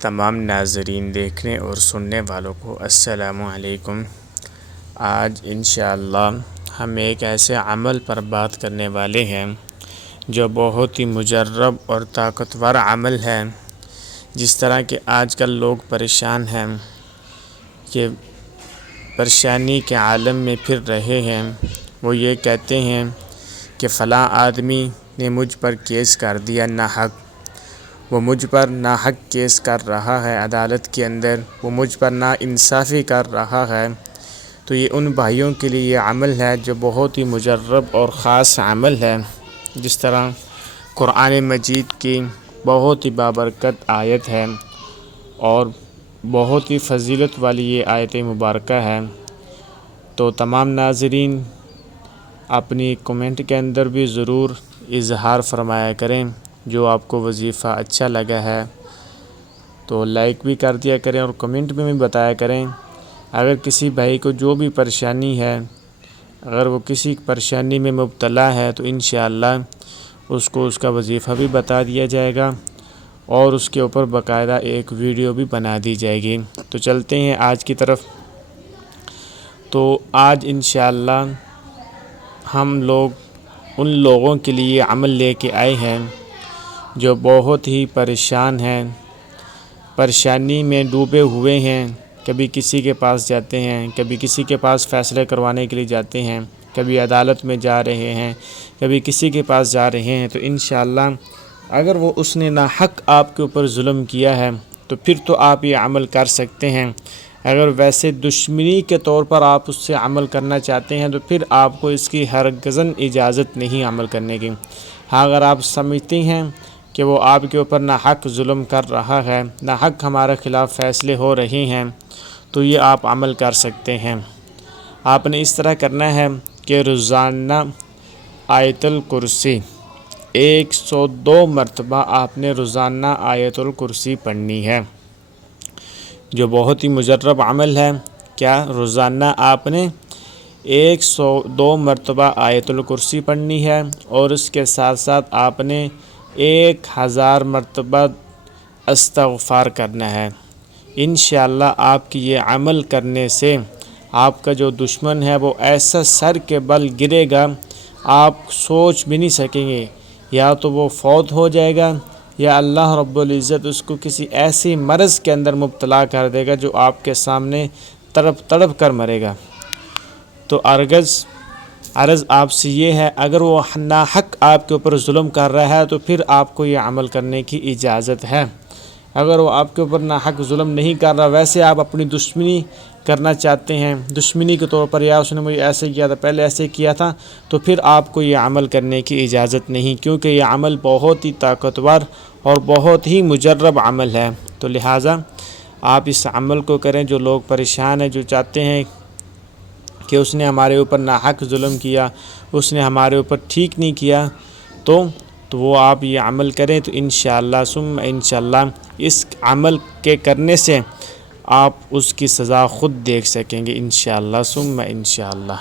تمام ناظرین دیکھنے اور سننے والوں کو السلام علیکم۔ آج انشاءاللہ ہم ایک ایسے عمل پر بات کرنے والے ہیں جو بہت ہی مجرب اور طاقتور عمل ہے۔ جس طرح کہ آج کل لوگ پریشان ہیں کہ پریشانی کے عالم میں پھر رہے ہیں، وہ یہ کہتے ہیں کہ فلاں آدمی نے مجھ پر کیس کر دیا ناحق، وہ مجھ پر ناحق کیس کر رہا ہے عدالت کے اندر، وہ مجھ پر ناانصافی کر رہا ہے۔ تو یہ ان بھائیوں کے لیے یہ عمل ہے جو بہت ہی مجرب اور خاص عمل ہے۔ جس طرح قرآن مجید کی بہت ہی بابرکت آیت ہے اور بہت ہی فضیلت والی یہ آیت مبارکہ ہے، تو تمام ناظرین اپنی کمنٹ کے اندر بھی ضرور اظہار فرمایا کریں۔ جو آپ کو وظیفہ اچھا لگا ہے تو لائک بھی کر دیا کریں اور کمنٹ میں بھی بتایا کریں۔ اگر کسی بھائی کو جو بھی پریشانی ہے، اگر وہ کسی پریشانی میں مبتلا ہے تو انشاءاللہ اس کو اس کا وظیفہ بھی بتا دیا جائے گا اور اس کے اوپر باقاعدہ ایک ویڈیو بھی بنا دی جائے گی۔ تو چلتے ہیں آج کی طرف۔ تو آج انشاءاللہ ہم لوگ ان لوگوں کے لیے عمل لے کے آئے ہیں جو بہت ہی پریشان ہیں، پریشانی میں ڈوبے ہوئے ہیں۔ کبھی کسی کے پاس جاتے ہیں، کبھی کسی کے پاس فیصلے کروانے کے لیے جاتے ہیں، کبھی عدالت میں جا رہے ہیں، کبھی کسی کے پاس جا رہے ہیں۔ تو انشاءاللہ اگر وہ اس نے ناحق آپ کے اوپر ظلم کیا ہے تو پھر تو آپ یہ عمل کر سکتے ہیں۔ اگر ویسے دشمنی کے طور پر آپ اس سے عمل کرنا چاہتے ہیں تو پھر آپ کو اس کی ہرگزاً اجازت نہیں عمل کرنے کی۔ ہاں، اگر آپ سمجھتے ہیں کہ وہ آپ کے اوپر ناحق ظلم کر رہا ہے، ناحق ہمارے خلاف فیصلے ہو رہے ہیں، تو یہ آپ عمل کر سکتے ہیں۔ آپ نے اس طرح کرنا ہے کہ روزانہ آیت الکرسی 102 مرتبہ آپ نے روزانہ آیت الکرسی پڑھنی ہے، جو بہت ہی مجرب عمل ہے۔ کیا روزانہ آپ نے 102 مرتبہ آیت الکرسی پڑھنی ہے اور اس کے ساتھ ساتھ آپ نے 1000 مرتبہ استغفار کرنا ہے۔ انشاءاللہ آپ کی یہ عمل کرنے سے آپ کا جو دشمن ہے وہ ایسا سر کے بل گرے گا، آپ سوچ بھی نہیں سکیں گے۔ یا تو وہ فوت ہو جائے گا یا اللہ رب العزت اس کو کسی ایسی مرض کے اندر مبتلا کر دے گا جو آپ کے سامنے تڑپ تڑپ کر مرے گا۔ تو عرض آپ سے یہ ہے، اگر وہ ناحق آپ کے اوپر ظلم کر رہا ہے تو پھر آپ کو یہ عمل کرنے کی اجازت ہے۔ اگر وہ آپ کے اوپر ناحق ظلم نہیں کر رہا، ویسے آپ اپنی دشمنی کرنا چاہتے ہیں دشمنی کے طور پر، یا اس نے مجھے ایسے کیا تھا، پہلے ایسے کیا تھا، تو پھر آپ کو یہ عمل کرنے کی اجازت نہیں، کیونکہ یہ عمل بہت ہی طاقتور اور بہت ہی مجرب عمل ہے۔ تو لہٰذا آپ اس عمل کو کریں۔ جو لوگ پریشان ہیں، جو چاہتے ہیں کہ اس نے ہمارے اوپر ناحق ظلم کیا، اس نے ہمارے اوپر ٹھیک نہیں کیا، تو وہ آپ یہ عمل کریں تو انشاءاللہ ثم انشاءاللہ اس عمل کے کرنے سے آپ اس کی سزا خود دیکھ سکیں گے انشاءاللہ ثم انشاءاللہ۔